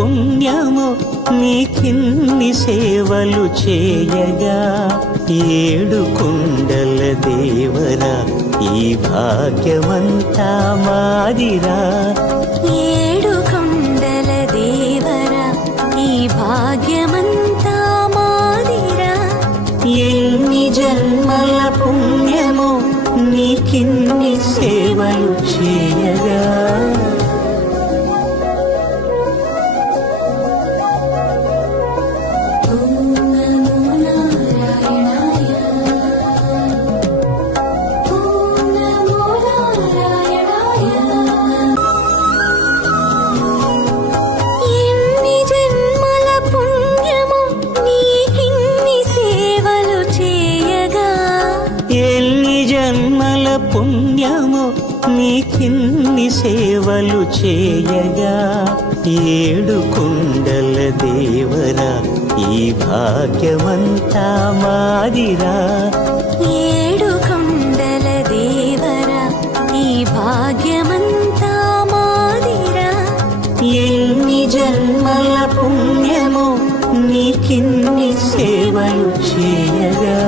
పుణ్యము నీకిన్ని సేవలు చేయగా ఏడు కొండల దేవరా ఈ భాగ్యమంతా మాదిరా ఏడు కొండల దేవరా ఈ భాగ్యమంతా మాదిరా ఎన్ని జన్మల పుణ్యము నీకిన్ని సేవలు చేయగా పుణ్యము నీకిన్ని సేవలు చేయగా ఏడు కొండల దేవరా ఈ భాగ్యమంతా మాదిరా ఏడు కొండల దేవరా ఈ భాగ్యమంతా మాదిరా ఎన్ని జన్మల పుణ్యము నీకిన్ని సేవలు చేయగా